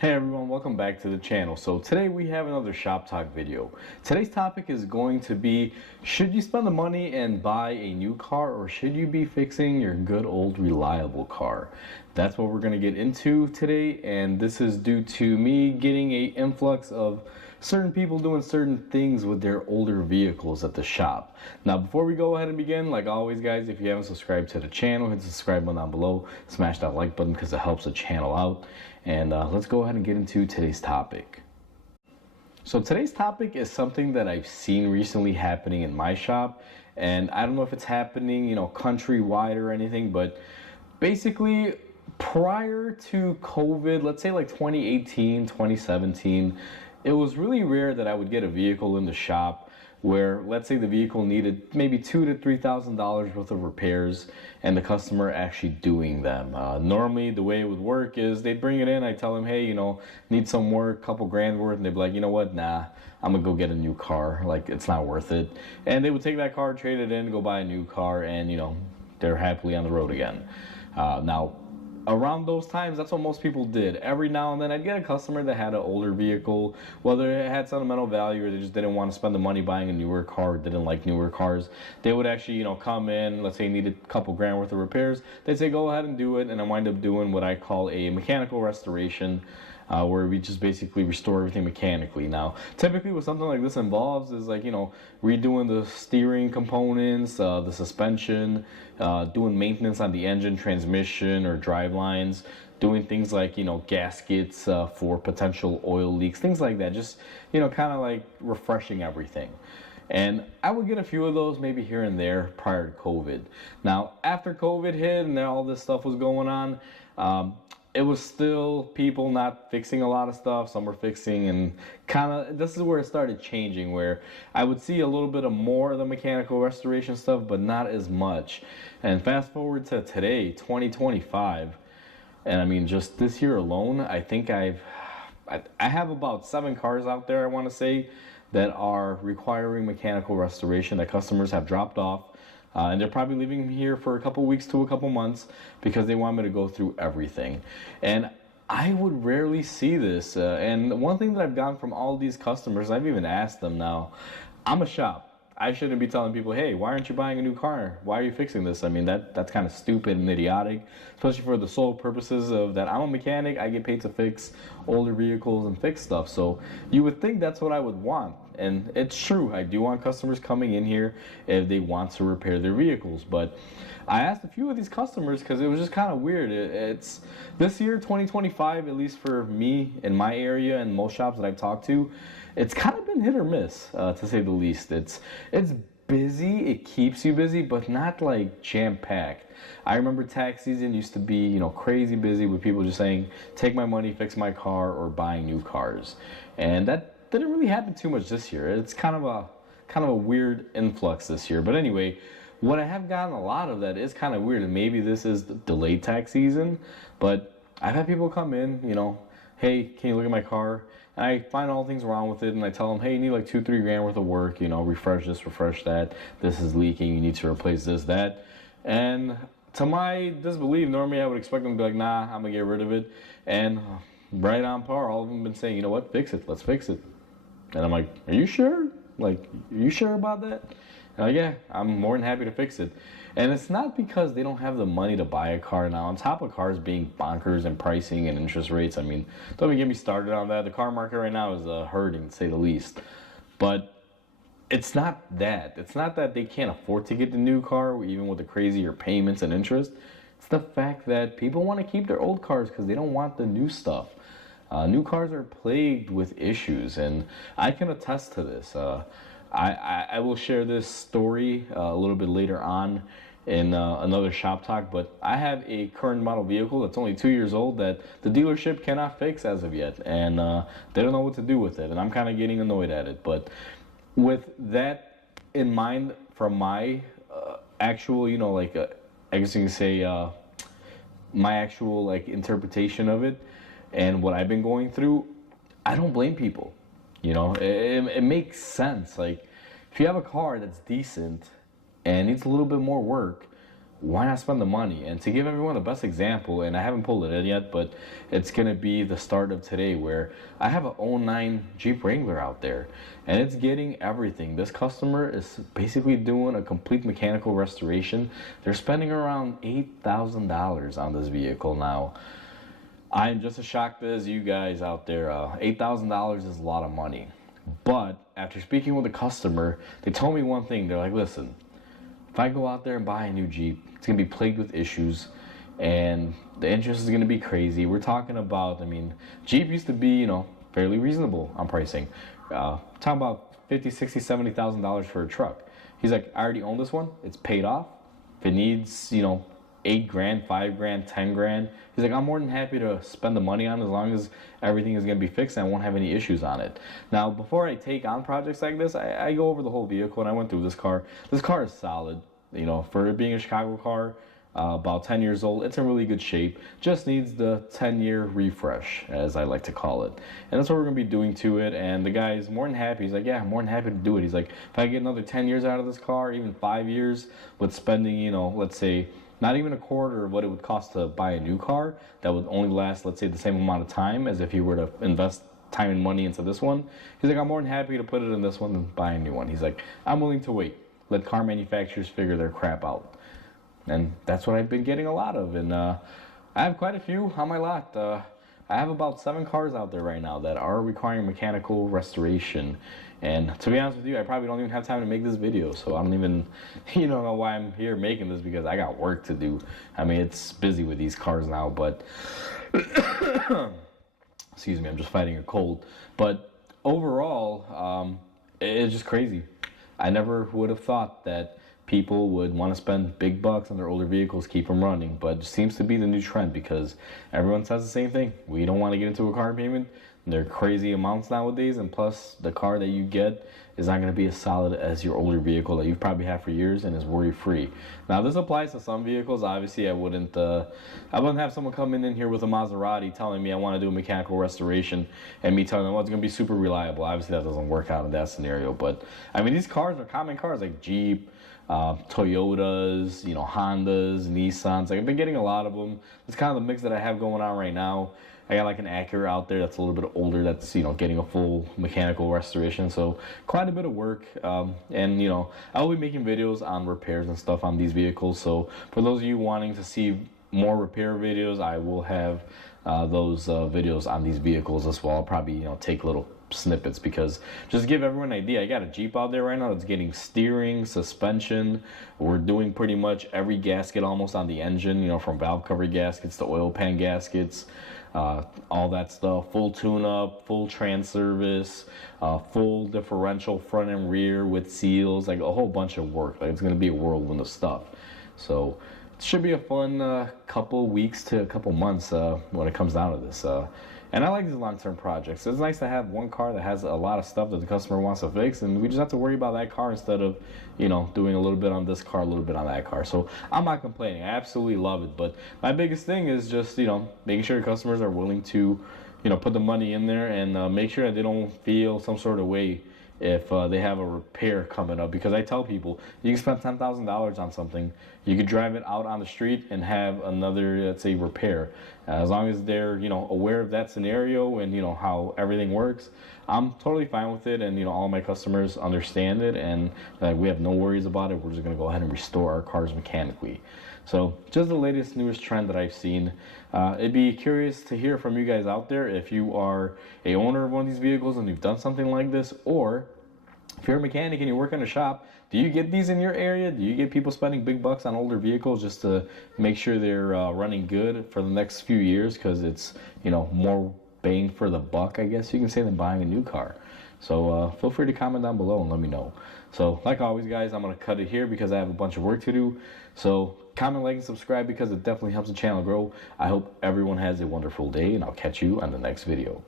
Hey everyone, welcome back to the channel. So today we have another shop talk video. Today's topic is going to be, should you spend the money and buy a new car, or should you be fixing your good old reliable car? That's what we're going to get into today, and this is due to me getting an influx of certain people doing certain things with their older vehicles at the shop. Now before we go ahead and begin, like always guys, if you haven't subscribed to the channel, hit the subscribe button down below, smash that like button because it helps the channel out. And let's go ahead and get into today's topic. So today's topic is something that I've seen recently happening in my shop, and I don't know if it's happening, countrywide or anything, but basically prior to COVID, let's say like 2018, 2017, it was really rare that I would get a vehicle in the shop where, let's say, the vehicle needed maybe $2,000 to $3,000 worth of repairs and the customer actually doing them. Normally the way it would work is they'd bring it in, I tell them, hey, need some work, couple grand worth, and they'd be like, you know what, nah, I'm gonna go get a new car, like it's not worth it. And they would take that car, trade it in, go buy a new car, and they're happily on the road again. Now around those times, that's what most people did. Every now and then I'd get a customer that had an older vehicle, whether it had sentimental value or they just didn't want to spend the money buying a newer car, didn't like newer cars. They would actually come in, let's say needed a couple grand worth of repairs, they'd say go ahead and do it, and I wind up doing what I call a mechanical restoration, where we just basically restore everything mechanically. Now, typically what something like this involves is like, redoing the steering components, the suspension, doing maintenance on the engine, transmission, or drive lines, doing things like, gaskets for potential oil leaks, things like that, just, kind of like refreshing everything. And I would get a few of those maybe here and there prior to COVID. Now, after COVID hit and all this stuff was going on, it was still people not fixing a lot of stuff. Some were fixing, and kind of this is where it started changing, where I would see a little bit of more of the mechanical restoration stuff, but not as much. And fast forward to today, 2025, and I mean just this year alone, I think I have about 7 cars out there, I want to say, that are requiring mechanical restoration that customers have dropped off. And they're probably leaving here for a couple weeks to a couple months because they want me to go through everything. And I would rarely see this. And one thing that I've gotten from all these customers, I've even asked them now, I'm a shop. I shouldn't be telling people, hey, why aren't you buying a new car? Why are you fixing this? I mean, that's kind of stupid and idiotic, especially for the sole purposes of that I'm a mechanic, I get paid to fix older vehicles and fix stuff. So you would think that's what I would want. And it's true, I do want customers coming in here if they want to repair their vehicles. But I asked a few of these customers because it was just kind of weird. It's this year, 2025, at least for me in my area and most shops that I've talked to, it's kind of been hit or miss, to say the least. It's busy, it keeps you busy, but not like jam-packed. I remember tax season used to be, crazy busy with people just saying, take my money, fix my car, or buying new cars. And that didn't really happen too much this year. It's kind of a weird influx this year. But anyway, what I have gotten a lot of that is kind of weird, and maybe this is the delayed tax season, but I've had people come in, hey, can you look at my car? And I find all things wrong with it, and I tell them, hey, you need like $2-3 grand worth of work, refresh this, refresh that, this is leaking, you need to replace this, that. And to my disbelief, normally I would expect them to be like, nah, I'm gonna get rid of it. And right on par, all of them have been saying, you know what, fix it, let's fix it. And I'm like, are you sure? Like, are you sure about that? And like, yeah, I'm more than happy to fix it. And it's not because they don't have the money to buy a car now. On top of cars being bonkers and pricing and interest rates, I mean, don't even get me started on that. The car market right now is hurting, to say the least. But it's not that. It's not that they can't afford to get the new car, even with the crazier payments and interest. It's the fact that people want to keep their old cars because they don't want the new stuff. New cars are plagued with issues, and I can attest to this. I will share this story a little bit later on in another shop talk, but I have a current model vehicle that's only 2 years old that the dealership cannot fix as of yet, and they don't know what to do with it, and I'm kind of getting annoyed at it. But with that in mind, from my actual, I guess you can say, my actual interpretation of it, and what I've been going through, I don't blame people. It makes sense. Like, if you have a car that's decent and needs a little bit more work, why not spend the money? And to give everyone the best example, and I haven't pulled it in yet, but it's gonna be the start of today, where I have a '09 Jeep Wrangler out there, and it's getting everything. This customer is basically doing a complete mechanical restoration. They're spending around $8,000 on this vehicle now. I'm just as shocked as you guys out there. $8,000 is a lot of money. But after speaking with the customer, they told me one thing. They're like, listen, if I go out there and buy a new Jeep, it's going to be plagued with issues, and the interest is going to be crazy. We're talking about, I mean, Jeep used to be, fairly reasonable on pricing. Talking about $50,000, $60,000, $70,000 for a truck. He's like, I already own this one. It's paid off. If it needs, $8,000, $5,000, $10,000. He's like, I'm more than happy to spend the money on it as long as everything is going to be fixed and I won't have any issues on it. Now, before I take on projects like this, I go over the whole vehicle, and I went through this car. This car is solid. For it being a Chicago car, about 10 years old, it's in really good shape. Just needs the 10-year refresh, as I like to call it. And that's what we're going to be doing to it. And the guy is more than happy. He's like, yeah, I'm more than happy to do it. He's like, if I get another 10 years out of this car, even 5 years, with spending, let's say, not even a quarter of what it would cost to buy a new car, that would only last, let's say, the same amount of time as if you were to invest time and money into this one. He's like, I'm more than happy to put it in this one than buy a new one. He's like, I'm willing to wait. Let car manufacturers figure their crap out. And that's what I've been getting a lot of. And I have quite a few on my lot. I have about 7 cars out there right now that are requiring mechanical restoration. And to be honest with you, I probably don't even have time to make this video. So I don't even, know why I'm here making this, because I got work to do. I mean, it's busy with these cars now, but excuse me, I'm just fighting a cold. But overall, it's just crazy. I never would have thought that people would want to spend big bucks on their older vehicles, keep them running, but it seems to be the new trend, because everyone says the same thing. We don't want to get into a car payment. They're crazy amounts nowadays, and plus the car that you get is not going to be as solid as your older vehicle that you've probably had for years and is worry-free. Now, this applies to some vehicles. Obviously, I wouldn't have someone come in here with a Maserati telling me I want to do a mechanical restoration and me telling them, well, it's going to be super reliable. Obviously, that doesn't work out in that scenario. But, I mean, these cars are common cars like Jeep, Toyotas, Hondas, Nissans. Like, I've been getting a lot of them. It's kind of the mix that I have going on right now. I got like an Acura out there that's a little bit older, that's getting a full mechanical restoration, so quite a bit of work. And I will be making videos on repairs and stuff on these vehicles, so for those of you wanting to see more repair videos, I will have those videos on these vehicles as well. I'll probably take little snippets, because just to give everyone an idea, I got a Jeep out there right now that's getting steering, suspension. We're doing pretty much every gasket almost on the engine, from valve cover gaskets to oil pan gaskets, all that stuff, full tune-up, full trans service, full differential front and rear with seals, like a whole bunch of work. Like, it's going to be a whirlwind of stuff. So it should be a fun couple weeks to a couple months when it comes down to this. And I like these long-term projects. It's nice to have one car that has a lot of stuff that the customer wants to fix, and we just have to worry about that car instead of, doing a little bit on this car, a little bit on that car. So I'm not complaining. I absolutely love it. But my biggest thing is just, making sure customers are willing to, put the money in there and make sure that they don't feel some sort of way if they have a repair coming up. Because I tell people, you can spend $10,000 on something, you could drive it out on the street and have another, let's say, repair. As long as they're, aware of that scenario and, how everything works, I'm totally fine with it. And, all my customers understand it, and we have no worries about it. We're just going to go ahead and restore our cars mechanically. So just the latest, newest trend that I've seen. It'd be curious to hear from you guys out there if you are a owner of one of these vehicles and you've done something like this, or if you're a mechanic and you work in a shop, do you get these in your area? Do you get people spending big bucks on older vehicles just to make sure they're running good for the next few years, because it's, more bang for the buck, I guess you can say, than buying a new car? So feel free to comment down below and let me know. So like always, guys, I'm going to cut it here because I have a bunch of work to do. So comment, like, and subscribe, because it definitely helps the channel grow. I hope everyone has a wonderful day, and I'll catch you on the next video.